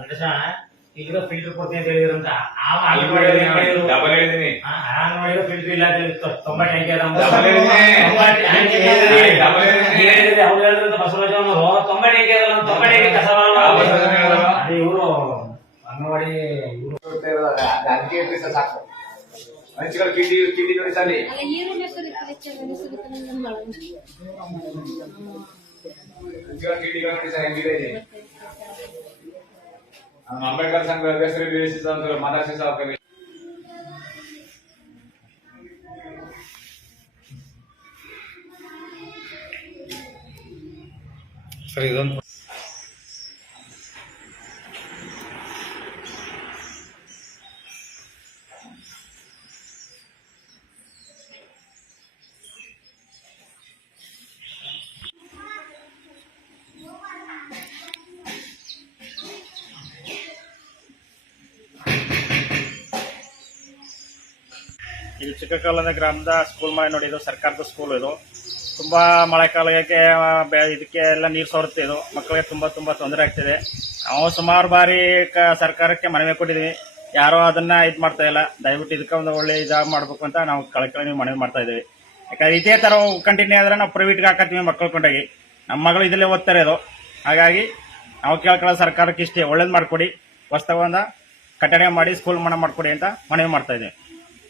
ನಡೆಸೋಣ ಈಗ ಫಿಲ್ಟರ್ ಕೊಡ್ತೀನಿ ಅಂತ? ಹೇಳಿದ್ರಂತ ಡಬಲ್ ಹೇಳಿದೀನಿ ಆ ಅಂಗನವಾಡಿ ಫಿಲ್ಟರ್ ಇಲ್ಲ. ತೊಂಬತ್ತು ಟ್ಯಾಂಕಿ ಹೇಳಿದ್ರಿ, ಅವ್ರು ಹೇಳಿದ್ರಂತ ಬಸವರಾಜ ಅವರು ತೊಂಬತ್ತು ಟ್ಯಾಂಕಿ ತೊಂಬತ್ತು ಟ್ಯಾಂಕಿ ಕಸ? ಅದೇ ಇವರು ಅಂಗನವಾಡಿ ಇವ್ರು. ಸಾಕು ಹಂಚಿಗಳು ಕಿಂಡಿ ಕಿಂಡಿ ಹಂಚಿಗಳ ಕಿಂಡಿಗಳು ಹೆಂಗಿದೆ ಇದೆ ನಮ್ಮ ಅಂಬೇಡ್ಕರ್ ಸಂಘ ಅಧ್ಯಕ್ಷರು ಬೇಸಿಸ್ ಅಂತ ಮಾತಾಡ್ಸಿ ಸಾಕು ಸರ್ ಇದೊಂದು ಇಲ್ಲಿ ಚಿಕ್ಕಕಾಲದ ಗ್ರಾಮದ ಸ್ಕೂಲ್ ಮಾಡಿ ನೋಡಿ, ಇದು ಸರ್ಕಾರದ ಸ್ಕೂಲ್ ಇದು. ತುಂಬಾ ಮಳೆಗಾಲಕ್ಕೆ ಕಾಲಕ್ಕೆ ಇದಕ್ಕೆ ಎಲ್ಲ ನೀರು ಸೋರುತ್ತೆ ಇದು. ಮಕ್ಕಳಿಗೆ ತುಂಬಾ ತುಂಬಾ ತೊಂದರೆ ಆಗ್ತಿದೆ. ನಾವು ಸುಮಾರು ಬಾರಿ ಸರ್ಕಾರಕ್ಕೆ ಮನವಿ ಕೊಟ್ಟಿದ್ದೀವಿ ಯಾರೋ ಅದನ್ನ ಇದು ಮಾಡ್ತಾ ಇಲ್ಲ. ದಯವಿಟ್ಟು ಇದಕ್ಕೆ ಒಂದು ಒಳ್ಳೆ ಇದಾಗ ಮಾಡಬೇಕು ಅಂತ ನಾವು ಕಳಕಳಿ ಮನವಿ ಮಾಡ್ತಾ ಇದ್ದೀವಿ. ಯಾಕಂದ್ರೆ ಇದೇ ತರ ಕಂಟಿನ್ಯೂ ಆದರೆ ನಾವು ಪ್ರೈವೇಟ್ಗೆ ಹಾಕತ್ತೀವಿ ಮಕ್ಕಳು ಕೊಂಡೋಗಿ. ನಮ್ಮ ಮಗಳು ಇದರಲ್ಲೇ ಓದ್ತಾರೆ ಇದು. ಹಾಗಾಗಿ ನಾವು ಕೇಳ್ಕೊಳ್ಳೋ ಸರ್ಕಾರಕ್ಕೆ ಇಷ್ಟೇ. ಒಳ್ಳೇದು ಮಾಡ್ಕೊಡಿ. ಹೊಸ್ತಾಗ ಕಟ್ಟಡ ಮಾಡಿ ಸ್ಕೂಲ್ ಮನೆ ಮಾಡ್ಕೊಡಿ ಅಂತ ಮನವಿ ಮಾಡ್ತಾ ಇದ್ದೀವಿ.